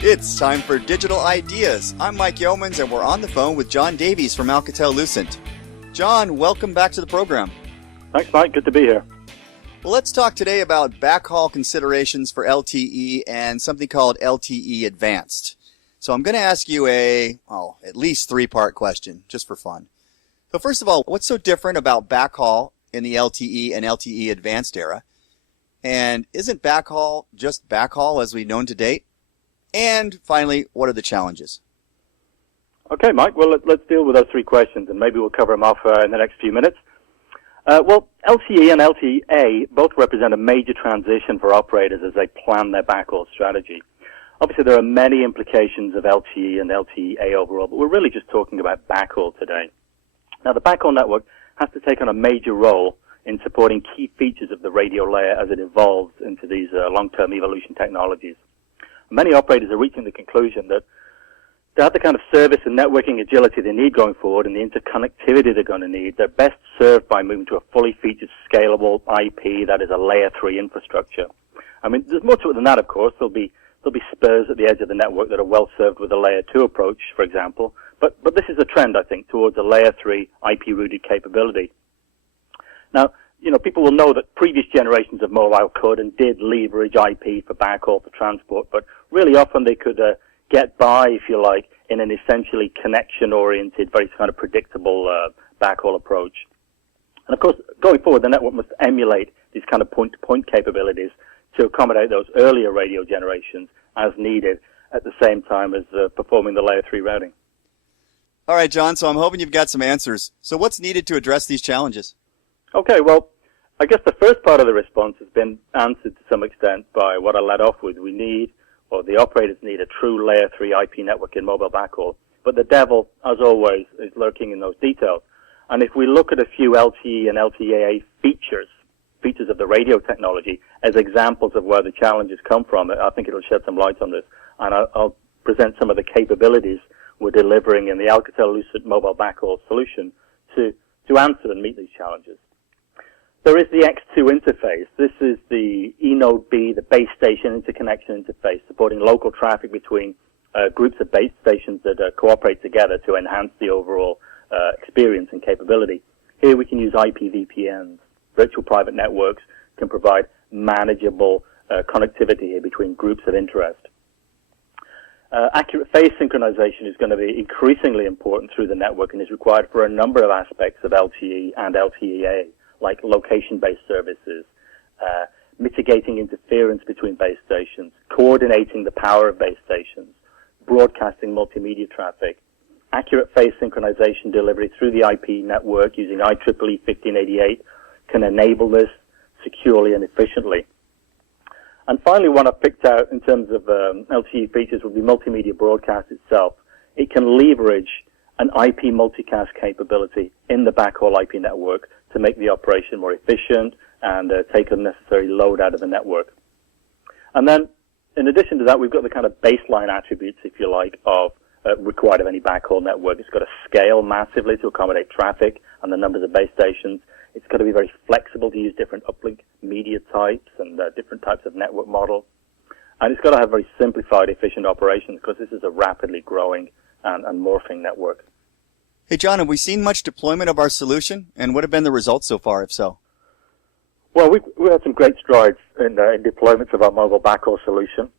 It's time for Digital Ideas. I'm Mike Yeomans, and we're on the phone with John Davies from Alcatel-Lucent. John, welcome back to the program. Thanks, Mike. Good to be here. Well, let's talk today about backhaul considerations for LTE and something called LTE-Advanced. So I'm going to ask you at least three-part question, just for fun. So first of all, what's so different about backhaul in the LTE and LTE-Advanced era? And isn't backhaul just backhaul as we've known to date? And finally, what are the challenges? Okay, Mike. Well, let's deal with those three questions, and maybe we'll cover them off in the next few minutes. LTE and LTE-A both represent a major transition for operators as they plan their backhaul strategy. Obviously, there are many implications of LTE and LTE-A overall, but we're really just talking about backhaul today. Now, the backhaul network has to take on a major role in supporting key features of the radio layer as it evolves into these long-term evolution technologies. Many operators are reaching the conclusion that to have the kind of service and networking agility they need going forward and the interconnectivity they're going to need, they're best served by moving to a fully featured, scalable IP that is a layer 3 infrastructure. I mean, there's more to it than that, of course. There'll be spurs at the edge of the network that are well served with a layer 2 approach, for example. But this is a trend, I think, towards a layer 3 IP-rooted capability. Now, people will know that previous generations of mobile could and did leverage IP for backhaul for transport, but really often they could get by, if you like, in an essentially connection-oriented, very kind of predictable backhaul approach. And of course, going forward, the network must emulate these kind of point-to-point capabilities to accommodate those earlier radio generations as needed at the same time as performing the layer 3 routing. All right, John, so I'm hoping you've got some answers. So what's needed to address these challenges? Okay, well, I guess the first part of the response has been answered to some extent by what I led off with. The operators need a true layer 3 IP network in mobile backhaul. But the devil, as always, is lurking in those details. And if we look at a few LTE and LTE-A features of the radio technology as examples of where the challenges come from, I think it'll shed some light on this. And I'll present some of the capabilities we're delivering in the Alcatel-Lucent mobile backhaul solution to answer and meet these challenges. There is the X2 interface. This is the eNode B, the base station interconnection interface, supporting local traffic between groups of base stations that cooperate together to enhance the overall experience and capability. Here we can use IP VPNs. Virtual private networks can provide manageable connectivity here between groups of interest. Accurate phase synchronization is going to be increasingly important through the network and is required for a number of aspects of LTE and LTE-A, like location-based services, mitigating interference between base stations, coordinating the power of base stations, broadcasting multimedia traffic. Accurate phase synchronization delivery through the IP network using IEEE 1588 can enable this securely and efficiently. And finally, one I've picked out in terms of LTE features would be multimedia broadcast itself. It can leverage an IP multicast capability in the backhaul IP network to make the operation more efficient and take unnecessary load out of the network. And then, in addition to that, we've got the kind of baseline attributes, if you like, of required of any backhaul network. It's got to scale massively to accommodate traffic and the numbers of base stations. It's got to be very flexible to use different uplink media types and different types of network models. And it's got to have very simplified, efficient operations because this is a rapidly growing and morphing network. Hey, John, have we seen much deployment of our solution? And what have been the results so far, if so? Well, we've had some great strides in deployments of our mobile backhaul solution.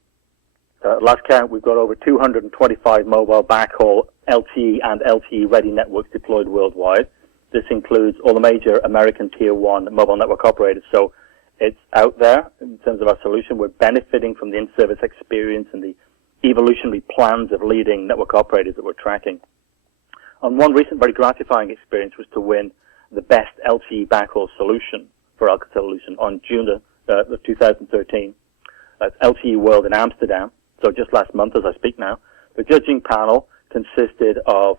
Last count, we've got over 225 mobile backhaul LTE and LTE-ready networks deployed worldwide. This includes all the major American Tier 1 mobile network operators. So it's out there in terms of our solution. We're benefiting from the in-service experience and the evolutionary plans of leading network operators that we're tracking. And one recent very gratifying experience was to win the best LTE backhaul solution for Alcatel-Lucent on June of 2013. That's LTE World in Amsterdam. So just last month, as I speak now, the judging panel consisted of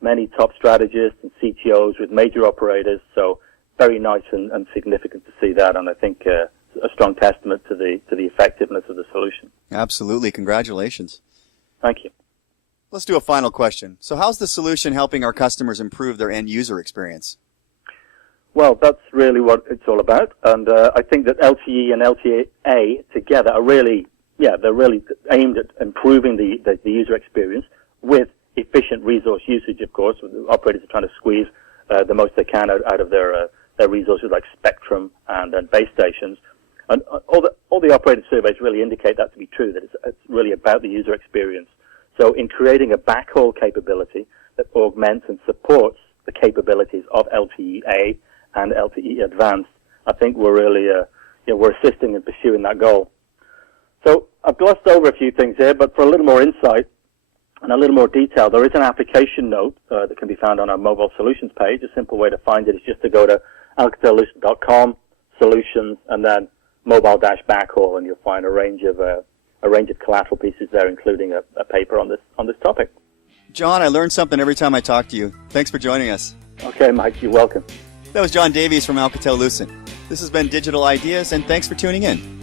many top strategists and CTOs with major operators. So very nice and significant to see that, and I think a strong testament to the effectiveness of the solution. Absolutely. Congratulations. Thank you. Let's do a final question. So how's the solution helping our customers improve their end user experience? Well, that's really what it's all about. And I think that LTE and LTE-A together are really they're really aimed at improving the user experience with efficient resource usage, of course. The operators are trying to squeeze the most they can out of their resources like spectrum and base stations. And all the operator surveys really indicate that to be true, that it's really about the user experience. So in creating a backhaul capability that augments and supports the capabilities of LTE-A and LTE-Advanced, I think we're really we're assisting in pursuing that goal. So I've glossed over a few things here, but for a little more insight and a little more detail, there is an application note that can be found on our mobile solutions page. A simple way to find it is just to go to Alcatel-Lucent.com, solutions, and then mobile-backhaul, and you'll find a range of collateral pieces there, including a paper on this topic. John, I learn something every time I talk to you. Thanks for joining us. Okay, Mike, you're welcome. That was John Davies from Alcatel-Lucent. This has been Digital Ideas, and thanks for tuning in.